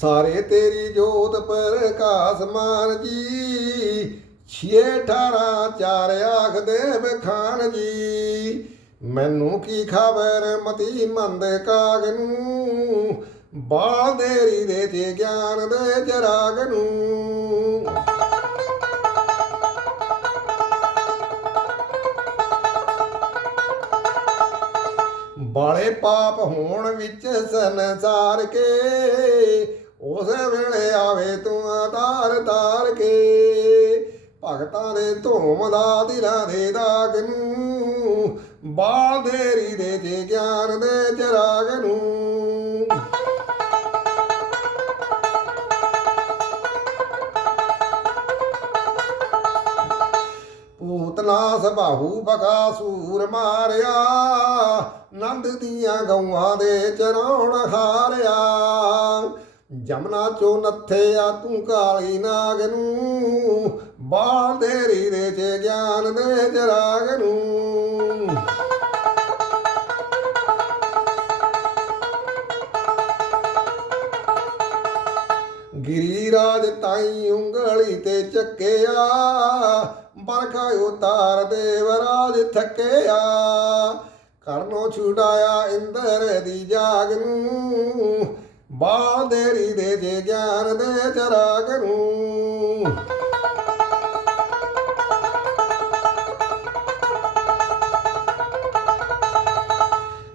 ਸਾਰੇ ਤੇਰੀ ਜੋਤ ਪ੍ਰਕਾਸ਼ ਮਾਨ ਜੀ। ਛੇ 18 ਚਾਰ ਆਖਦੇ ਬਖਾਨ ਜੀ। ਮੈਨੂੰ ਕੀ ਖਬਰ, ਮਤੀ ਮੰਦ ਕਾਗ ਨੂੰ? ਬਾਲ ਦੇਰੀ ਦੇ ਤੇ ਗਿਆਨ ਦੇ ਜਰਾਗ ਨੂੰ। ਬਾਲੇ ਪਾਪ ਹੋਣ ਵਿੱਚ ਸੰਸਾਰ ਕੇ ਉਸ ਵੇਲੇ ਆਵੇ ਤੂੰ ਆਧਾਰ ਧਾਰ ਕੇ। ਭਗਤਾਂ ਦੇ ਧੂਮ ਦਾ ਦਿਲਾਂ ਦੇ ਦਾਗ ਨੂੰ, ਬਾਲ ਦੇਰੀ ਦੇ ਤੇ ਗਿਆਨ ਦੇ ਚਰਾਗ ਨੂੰ। ਪੂਤਨਾ ਸਭਾਹੂ ਬਕਾਸੂਰ ਮਾਰਿਆ, ਨੰਦ ਦੀਆਂ ਗਊਆਂ ਦੇ ਚਰਾਉਣ ਹਾਰਿਆ। ਜਮਨਾ ਚੋਂ ਆ ਤੂੰ ਕਾਲੀ ਨਾਗ ਨੂੰ, ਬਾਲ ਦੇ ਰੀਰੇ ਚ ਗਿਆਨ ਦੇ ਚਰਾਗ ਨੂੰ। ਗਿਰੀਰਾਜ ਤਾਈ ਉਂਗਲੀ ਤੇ ਚੱਕਿਆ ਬਰਖਾ ਉਤਾਰ ਦੇਵਰਾਜ ਥੱਕਿਆ। ਕਰਨੋਂ ਛੁਡਾਇਆ ਇੰਦਰ ਦੀ ਜਾਗ ਨੂੰ ਬਾਲ ਦੇਰੀ ਦੇ ਜੇ ਗਿਆਨ ਦੇ ਚਰਾਗ ਨੂੰ।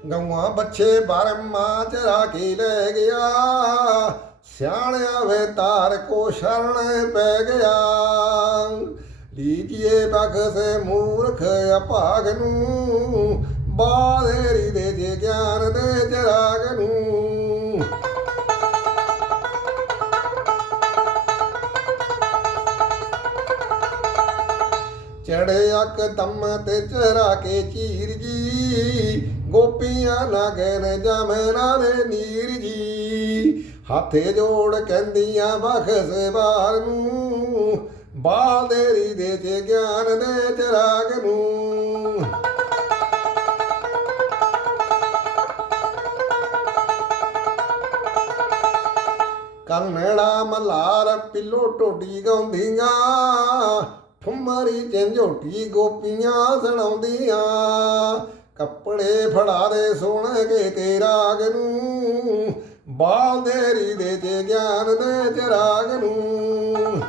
ਗਊਆਂ ਬੱਚੇ ਬਰਮਾ ਚਰਾ ਕੇ ਲੈ ਗਿਆ। ਸਿਆਣਿਆ ਵੇ ਤਾਰ ਕੋ ਸ਼ਰਣ ਪੈ ਗਿਆ। ਲੀਜੀਏ ਬਖਸੇ ਮੂਰਖ ਅਭਾਗ ਨੂੰ। ਬਾਦੇਰੀ ਚੜੇ ਅਕ ਤੰਮ ਤੇ ਚਰਾ ਕੇ ਚੀਰ ਜੀ। ਗੋਪੀਆਂ ਲਗਨ ਜਮਨਾ ਦੇ ਨੀਰ ਜੀ। ਹੱਥੇ ਜੋੜ ਕਹਿੰਦੀਆਂ ਬਖਸ ਬਾਰ ਨੂੰ। ਬਾਲ ਦੇਰੀ ਦੇ ਤੇ ਗਿਆਨ ਦੇ ਚਰਾਗ ਨੂੰ। ਕਰਨੜਾ ਮਲਾਰ ਪਿੱਲੋ ਢੋਡੀ ਗਾਉਂਦੀਆਂ। ਠੁਮਰੀ ਝੰਝੋਟੀ ਗੋਪੀਆਂ ਸੁਣਾਉਂਦੀਆਂ ਕੱਪੜੇ ਫੜਾ ਦੇ ਸੁਣ ਕੇ ਤੇ ਰਾਗ ਨੂੰ। ਬਾਲ ਦੇਰੀ ਦੇ ਤੇ ਗਿਆਨ ਦੇ ਚਰਾਗ ਨੂੰ।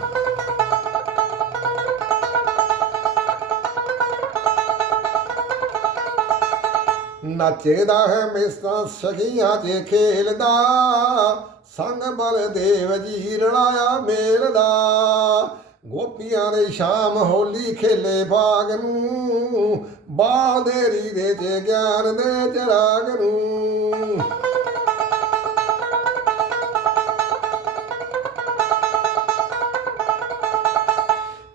ਨੱਚਦਾ ਹੈ ਮਿਸਾਂ ਸਖੀਆਂ ਤੇ ਖੇਲਦਾ। ਸੰਗ ਬਲਦੇਵ ਜੀ ਰਲਾਇਆ ਮੇਲ ਦਾ। ਗੋਪੀਆਂ ਦੇ ਸ਼ਾਮ ਹੋਲੀ ਖੇਲੇ ਬਾਗ ਨੂੰ ਬਾਦੇਰੀ ਦੇ ਤੇ ਗਿਆਨ ਦੇ ਚਰਾਗ ਨੂੰ।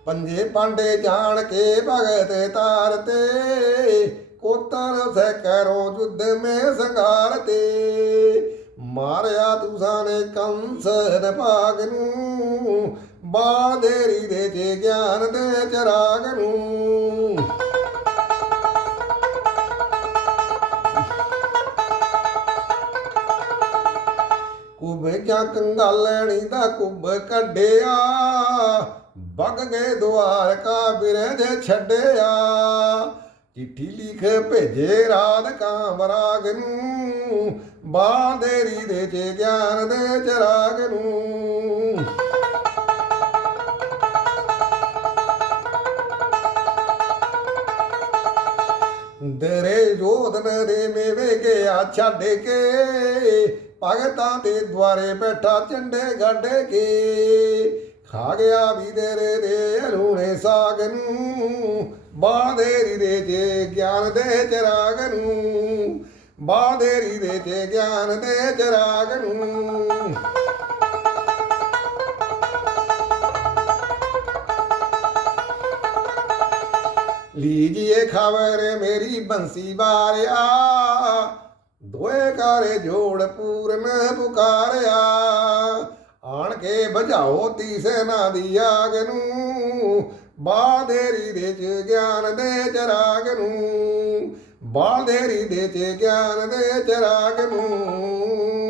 ਪੰਜੇ ਪਾਂਡੇ ਜਾਣ ਕੇ ਭਗਤ ਤਾਰ ਤੇ, ਕੋਤਰ ਸੇ ਕਰੋ ਜੁਦ ਮੇ ਸੰਗਾਰ ਤੇ। ਮਾਰਿਆ ਤੁਸਾਂ ਨੇ ਕੰਸ ਦੇ ਨੂੰ ਬਾਦੇਰੀ ਦੇ ਤੇ ਗਿਆਨ ਦੇ ਚਰਾਗ ਨੂੰ। ਕੁਬ ਕਿਆ ਕੰਗਾਲਣੀ ਦਾ ਕੁਬ ਕੱਢਿਆ। ਬਗ ਗਏ ਦੁਆਰ ਕਾ ਬਿਰਜ ਛੱਡਿਆ। ਚਿੱਠੀ ਲਿਖ ਭੇਜੇ ਰਾਤ ਕਾਂਵਰਾਗ ਨੂੰ। ਬਾਦੇਰੀ ਦੇ ਤੇ ਗਿਆਨ ਦੇ ਚਰਾਗ ਨੂੰ। ਦਰੇ ਜੋਧਨ ਮੇਵੇ ਗਿਆ ਛੱਡ ਕੇ, ਭਗਤਾਂ ਦੇ ਦੁਆਰੇ ਬੈਠਾ ਝੰਡੇ ਗੱਡ ਕੇ। ਖਾ ਗਿਆ ਵੀ ਦੇਰੇ ਦੇ ਰੂਣੇ ਸਾਗ ਨੂੰ, ਬਾਦੇਰੀ ਦੇ ਜੇ ਗਿਆਨ ਦੇ ਚਰਾਗ ਨੂੰ, ਬਾਦੇਰੀ ਦੇ ਜੇ ਗਿਆਨ ਦੇ ਚਰਾਗ ਨੂੰ। ਲੀਜੀਏ ਖਬਰ ਮੇਰੀ ਬੰਸੀ ਬਾਰਿਆ ਦੋਏ ਕਾਰੇ ਜੋੜ ਪੂਰਨ ਪੁਕਾਰਿਆ। ਆਣ ਕੇ ਬੁਝਾਓ ਤੀਸੇ ਨਾ ਦੀ ਆਗ ਨੂੰ। ਬਾਦੇਰੀ ਦੇ ਚ ਗਿਆਨ ਦੇ ਚਰਾਗ ਨੂੰ। ਬਾਦੇਰੀ ਦੇ ਚ ਗਿਆਨ ਦੇ ਚਰਾਗ ਨੂੰ।